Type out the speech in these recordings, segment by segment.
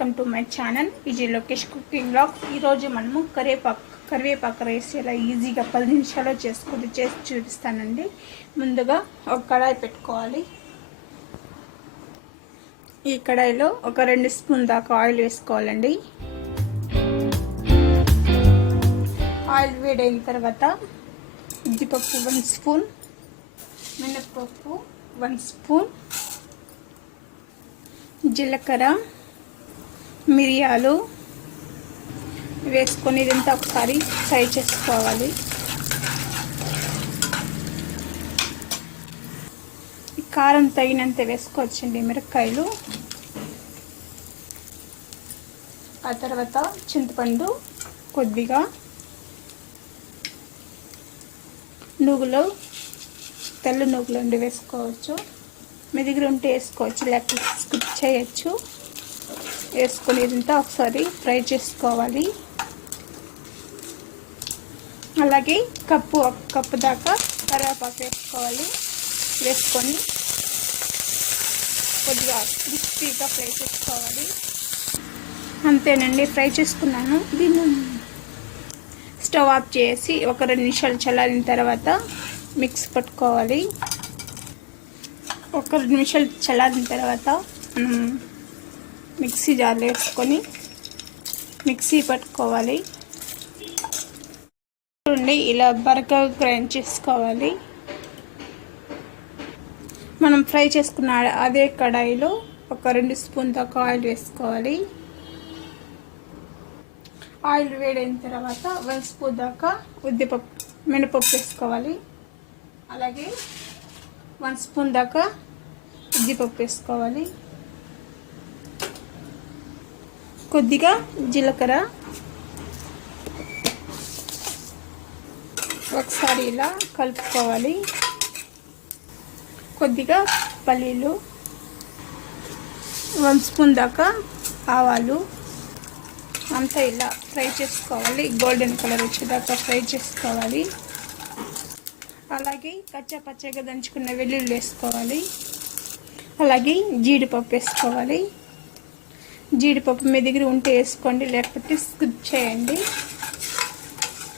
To my channel Vijay Lokesh cooking blog ఈరోజు మనము కరివేపాకు కరివేపాకు రైస్ ఎలా ఈజీగా పది నిమిషాల్లో చేసుకుంటూ చేసి చూపిస్తానండి. ముందుగా ఒక కడాయి పెట్టుకోవాలి. ఈ కడాయిలో ఒక రెండు స్పూన్ దాకా ఆయిల్ వేసుకోవాలండి. ఆయిల్ వేడైన తర్వాత ఉద్దిపప్పు వన్ స్పూన్ మినప్పప్పు వన్ స్పూన్ జీలకర్ర మిరియాలు వేసుకొని ఇదంతా ఒకసారి ఫ్రై చేసుకోవాలి. కారం తగినంత వేసుకోవచ్చండి మిరపకాయలు. ఆ తర్వాత చింతపండు కొద్దిగా నువ్వులు తెల్ల నువ్వులు ఉండి వేసుకోవచ్చు. మీ దగ్గర ఉంటే వేసుకోవచ్చు లేకపోతే స్కిప్ చేయొచ్చు. వేసుకొని ఇదంతా ఒకసారి ఫ్రై చేసుకోవాలి. అలాగే కప్పు ఒక కప్పు దాకా కరివేపాకు వేసుకోవాలి. వేసుకొని కొద్దిగా క్రిస్పీగా ఫ్రై చేసుకోవాలి. అంతేనండి ఫ్రై చేసుకున్నాను. దీన్ని స్టవ్ ఆఫ్ చేసి ఒక రెండు నిమిషాలు చల్లారిన తర్వాత మిక్స్ పట్టుకోవాలి. ఒక రెండు నిమిషాలు చల్లారిన తర్వాత మనం మిక్సీ జార్లో వేసుకొని మిక్సీ పట్టుకోవాలి. ఉండి ఇలా బరక గ్రైండ్ చేసుకోవాలి. మనం ఫ్రై చేసుకున్న అదే కడాయిలో ఒక రెండు స్పూన్ దాకా ఆయిల్ వేసుకోవాలి. ఆయిల్ వేడైన తర్వాత వన్ స్పూన్ దాకా ఉద్దిపప్పు మినపప్పు వేసుకోవాలి. అలాగే వన్ స్పూన్ దాకా ఉద్దిపప్పు వేసుకోవాలి. కొద్దిగా జీలకర్ర. ఒకసారి ఇలా కలుపుకోవాలి. కొద్దిగా పల్లీలు. వన్ స్పూన్ దాకా ఆవాలు. అంతా ఇలా ఫ్రై చేసుకోవాలి. గోల్డెన్ కలర్ వచ్చేదాకా ఫ్రై చేసుకోవాలి. అలాగే కచ్చా పచ్చగా దంచుకున్న వెల్లుల్లి వేసుకోవాలి. అలాగే జీడిపప్పు వేసుకోవాలి. జీడిపప్పు మీ దగ్గర ఉంటే వేసుకోండి లేకపోతే స్కిప్ చేయండి.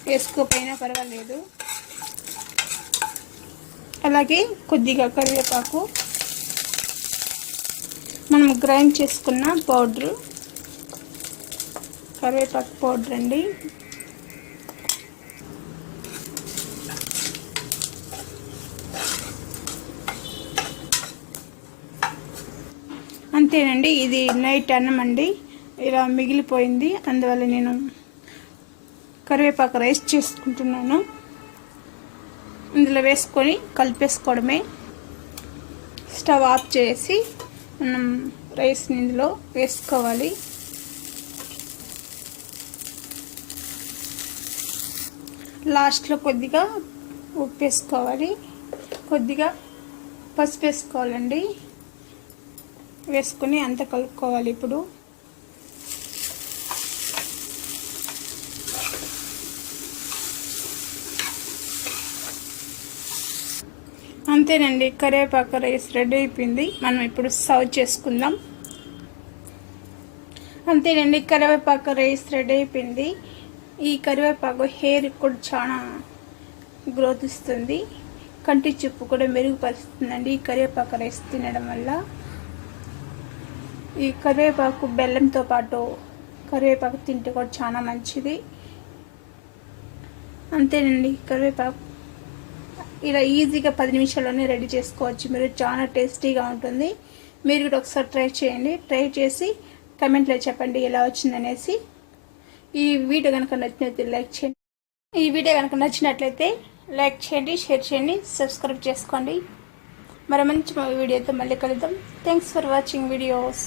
వేసుకోకపోయినా పర్వాలేదు. అలాగే కొద్దిగా కరివేపాకు. మనం గ్రైండ్ చేసుకున్న పౌడరు. కరివేపాకు పౌడర్ అండి. అంతేనండి ఇది నైట్ అన్నం అండి. ఇలా మిగిలిపోయింది. అందువల్ల నేను కరివేపాకు రైస్ చేసుకుంటున్నాను. ఇందులో వేసుకొని కలిపేసుకోవడమే. స్టవ్ ఆఫ్ చేసి మనం రైస్ని ఇందులో వేసుకోవాలి. లాస్ట్లో కొద్దిగా ఉప్పు వేసుకోవాలి. కొద్దిగా పసుపు వేసుకోవాలండి. వేసుకొని అంత కలుపుకోవాలి ఇప్పుడు. అంతేనండి కరివేపాకు రైస్ రెడీ అయిపోయింది. మనం ఇప్పుడు సర్వ్ చేసుకుందాం. అంతేనండి కరివేపాకు రైస్ రెడీ అయిపోయింది. ఈ కరివేపాకు హెయిర్ కూడా చాలా గ్రోత్ ఇస్తుంది. కంటి చూపు కూడా మెరుగుపరుస్తుందండి ఈ కరివేపాకు రైస్ తినడం వల్ల. ఈ కరివేపాకు బెల్లంతో పాటు కరివేపాకు తింటే కూడా చాలా మంచిది. అంతేనండి కరివేపాకు. ఇలా ఈజీగా పది నిమిషాల్లోనే రెడీ చేసుకోవచ్చు. మీరు చాలా టేస్టీగా ఉంటుంది. మీరు కూడా ఒకసారి ట్రై చేయండి. ట్రై చేసి కమెంట్లో చెప్పండి ఎలా వచ్చిందనేసి. ఈ వీడియో కనుక నచ్చినట్లయితే లైక్ చేయండి. ఈ వీడియో కనుక నచ్చినట్లయితే లైక్ చేయండి షేర్ చేయండి సబ్స్క్రైబ్ చేసుకోండి. మరి మంచి వీడియోతో మళ్ళీ కలుద్దాం. Thanks for watching videos